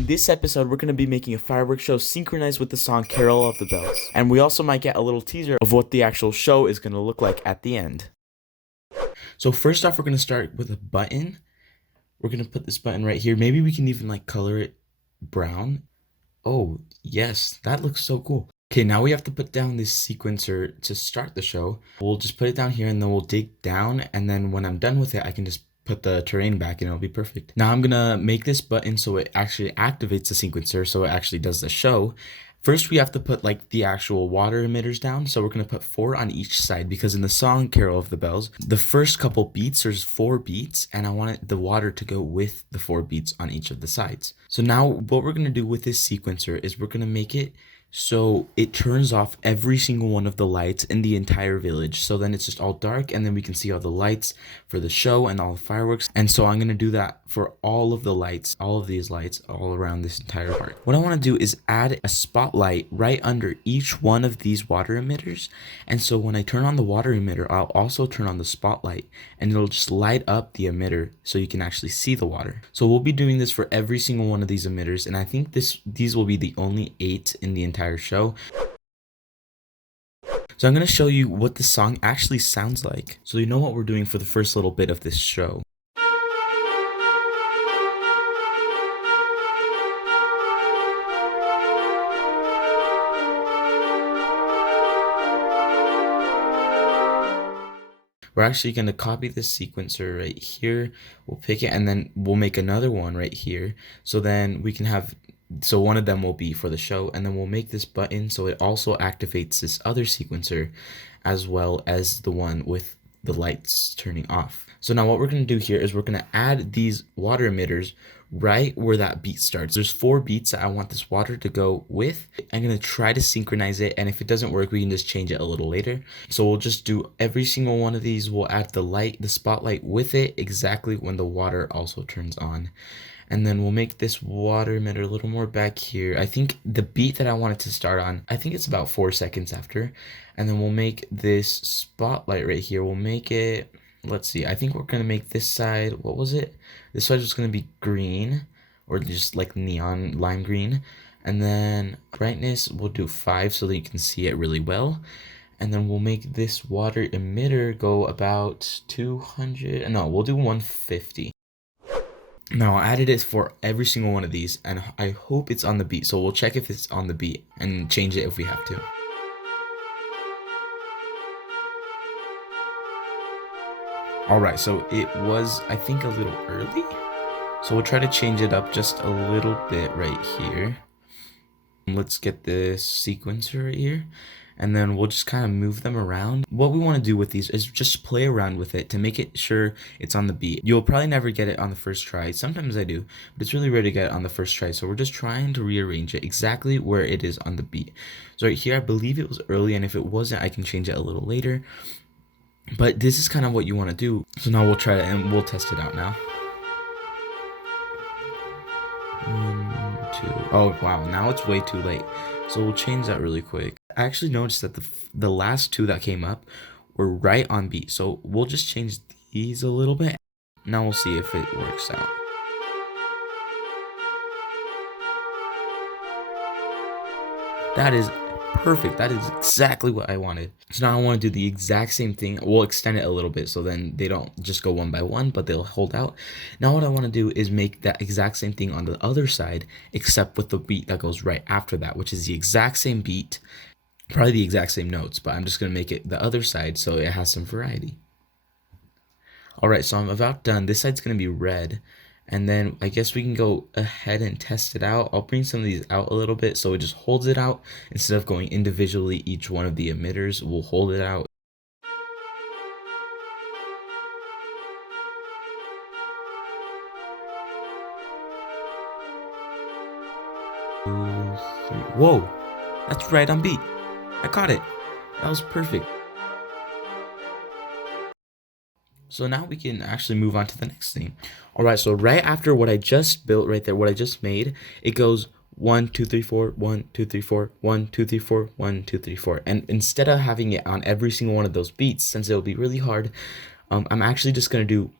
In this episode, we're going to be making a fireworks show synchronized with the song Carol of the Bells. And we also might get a little teaser of what the actual show is going to look like at the end. So first off, we're going to start with a button. We're going to put this button right here. Maybe we can even like color it brown. Oh, yes, that looks so cool. Okay, now we have to put down this sequencer to start the show. We'll just put it down here and then we'll dig down. And then when I'm done with it, I can just put the terrain back and it'll be perfect. Now I'm gonna make this button so it actually activates the sequencer, so it actually does the show. First, we have to put like the actual water emitters down. So we're gonna put 4 on each side because in the song Carol of the Bells, the first couple beats, there's 4 beats, and I want the water to go with the 4 beats on each of the sides. So now what we're gonna do with this sequencer is we're gonna make it so it turns off every single one of the lights in the entire village. So then it's just all dark and then we can see all the lights for the show and all the fireworks. And so I'm going to do that for all of the lights, all of these lights all around this entire park. What I want to do is add a spotlight right under each one of these water emitters. And so when I turn on the water emitter, I'll also turn on the spotlight and it'll just light up the emitter so you can actually see the water. So we'll be doing this for every single one of these emitters. And I think these will be the only 8 in the entire show. So I'm going to show you what the song actually sounds like, so you know what we're doing for the first little bit of this show. We're actually going to copy this sequencer right here. We'll pick it and then we'll make another one right here. So then we can have, so one of them will be for the show, and then we'll make this button so it also activates this other sequencer as well as the one with the lights turning off. So now what we're going to do here is we're going to add these water emitters right where that beat starts. There's 4 beats that I want this water to go with. I'm going to try to synchronize it, and if it doesn't work, we can just change it a little later. So we'll just do every single one of these. We'll add the spotlight with it exactly when the water also turns on. And then we'll make this water emitter a little more back here. I think the beat that I want it to start on, I think it's about 4 seconds after. And then we'll make this spotlight right here. We'll make it, let's see, I think we're going to make this side, what was it? This side is going to be green, or just like neon lime green. And then brightness, we'll do 5 so that you can see it really well. And then we'll make this water emitter go about 200, no, we'll do 150. Now I added it for every single one of these, and I hope it's on the beat. So we'll check if it's on the beat and change it if we have to. Alright, so it was, I think, a little early. So we'll try to change it up just a little bit right here. Let's get this sequencer right here. And then we'll just kind of move them around. What we want to do with these is just play around with it to make it sure it's on the beat. You'll probably never get it on the first try. Sometimes I do, but it's really rare to get it on the first try. So we're just trying to rearrange it exactly where it is on the beat. So right here, I believe it was early, and if it wasn't, I can change it a little later. But this is kind of what you want to do. So now we'll try it and we'll test it out now. 1, 2. Oh, wow. Now it's way too late. So we'll change that really quick. I actually noticed that the last 2 that came up were right on beat. So we'll just change these a little bit. Now we'll see if it works out. That is perfect. That is exactly what I wanted. So now I want to do the exact same thing. We'll extend it a little bit so then they don't just go one by one, but they'll hold out. Now what I want to do is make that exact same thing on the other side, except with the beat that goes right after that, which is the exact same beat, probably the exact same notes, but I'm just going to make it the other side so it has some variety. Alright, so I'm about done. This side's going to be red. And then I guess we can go ahead and test it out. I'll bring some of these out a little bit so it just holds it out. Instead of going individually, each one of the emitters will hold it out. Whoa, that's right on beat. I caught it. That was perfect. So now we can actually move on to the next thing. All right, so right after what I just built right there, what I just made, it goes 1 2 3 4 1 2 3 4 1 2 3 4 1 2 3 4. And instead of having it on every single one of those beats, since it'll be really hard, I'm actually just gonna do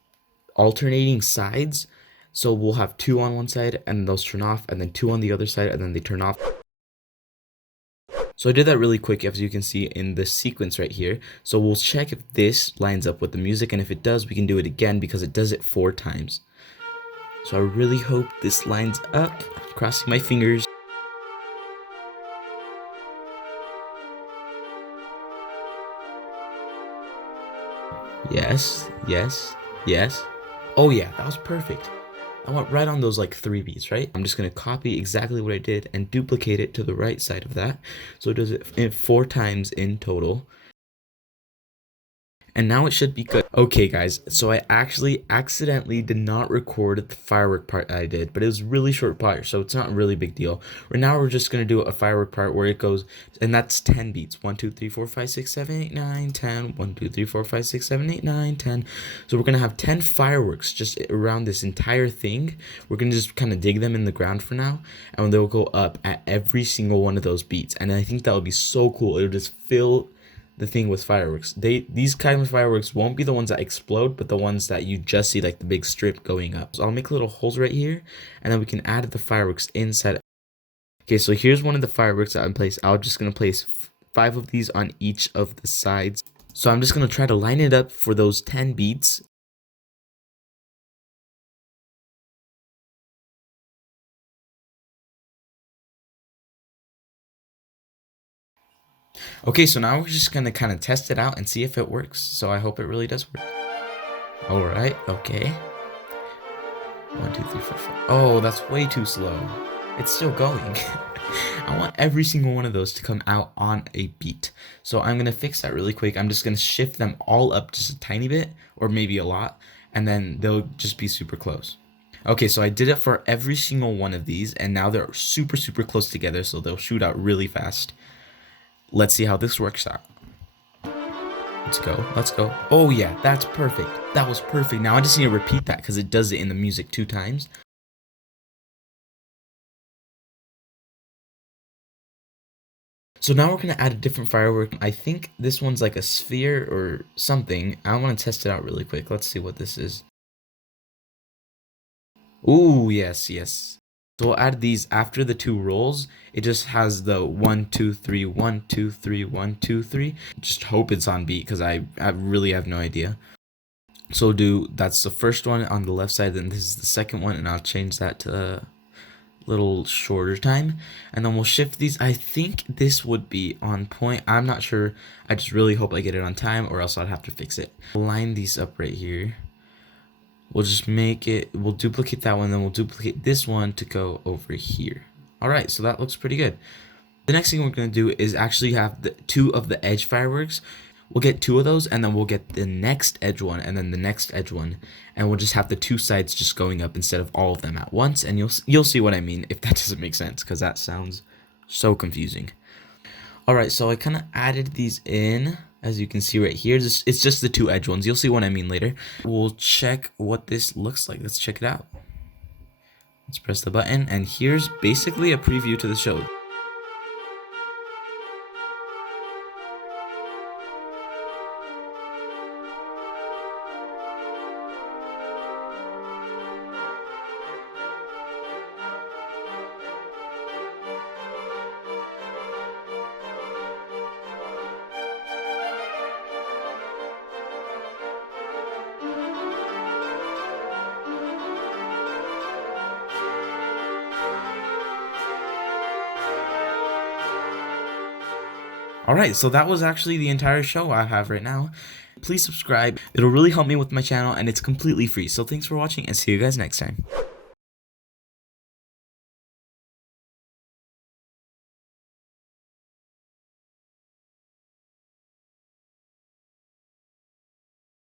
alternating sides So we'll have 2 on one side and those turn off, and then 2 on the other side and then they turn off. So I did that really quick, as you can see in the sequence right here. So we'll check if this lines up with the music, and if it does, we can do it again because it does it 4 times. So I really hope this lines up. Crossing my fingers. Yes, yes, yes. Oh yeah, that was perfect. I went right on those like 3 beats, right? I'm just gonna copy exactly what I did and duplicate it to the right side of that. So it does it 4 times in total. And now it should be good. Okay guys, so I actually accidentally did not record the firework part that I did, but it was really short part, so it's not a really big deal. Right now we're just gonna do a firework part where it goes, and that's 10 beats. 1, 2, 3, 4, 5, 6, 7, 8, 9, 10. 1, 2, 3, 4, 5, 6, 7, 8, 9, 10. So we're gonna have 10 fireworks just around this entire thing. We're gonna just kind of dig them in the ground for now, and they'll go up at every single one of those beats. And I think that would be so cool. It'll just fill the thing with fireworks. These kind of fireworks won't be the ones that explode, but the ones that you just see, like the big strip going up. So I'll make little holes right here, and then we can add the fireworks inside. Okay, so here's one of the fireworks that I'm placed. I'm just gonna place 5 of these on each of the sides. So I'm just gonna try to line it up for those 10 beats. Okay, so now we're just gonna kind of test it out and see if it works. So I hope it really does work. All right, okay. 1, 2, 3, 4, 5. Oh, that's way too slow. It's still going. I want every single one of those to come out on a beat. So I'm gonna fix that really quick. I'm just gonna shift them all up just a tiny bit, or maybe a lot, and then they'll just be super close. Okay, so I did it for every single one of these, and now they're super close together, so they'll shoot out really fast. Let's see how this works out. Let's go. Let's go. Oh yeah, that's perfect. That was perfect. Now I just need to repeat that because it does it in the music 2 times. So now we're going to add a different firework. I think this one's like a sphere or something. I want to test it out really quick. Let's see what this is. Ooh, yes, yes. So we'll add these after the 2 rolls. It just has the 1, 2, 3, 1, 2, 3, 1, 2, 3. Just hope it's on beat because I really have no idea. So that's the first one on the left side, then this is the second one, and I'll change that to a little shorter time, and then we'll shift these. I think this would be on point. I'm not sure. I just really hope I get it on time, or else I'd have to fix it. Line these up right here. We'll just we'll duplicate that one, then we'll duplicate this one to go over here. All right, so that looks pretty good. The next thing we're going to do is actually have the 2 of the edge fireworks. We'll get 2 of those, and then we'll get the next edge one, and then the next edge one, and we'll just have the 2 sides just going up instead of all of them at once. And you'll see what I mean if that doesn't make sense, because that sounds so confusing. All right, so I kind of added these in, as you can see right here. It's just the 2 edge ones. You'll see what I mean later. We'll check what this looks like. Let's check it out. Let's press the button, and here's basically a preview to the show. Alright, so that was actually the entire show I have right now. Please subscribe. It'll really help me with my channel, and it's completely free. So thanks for watching, and see you guys next time.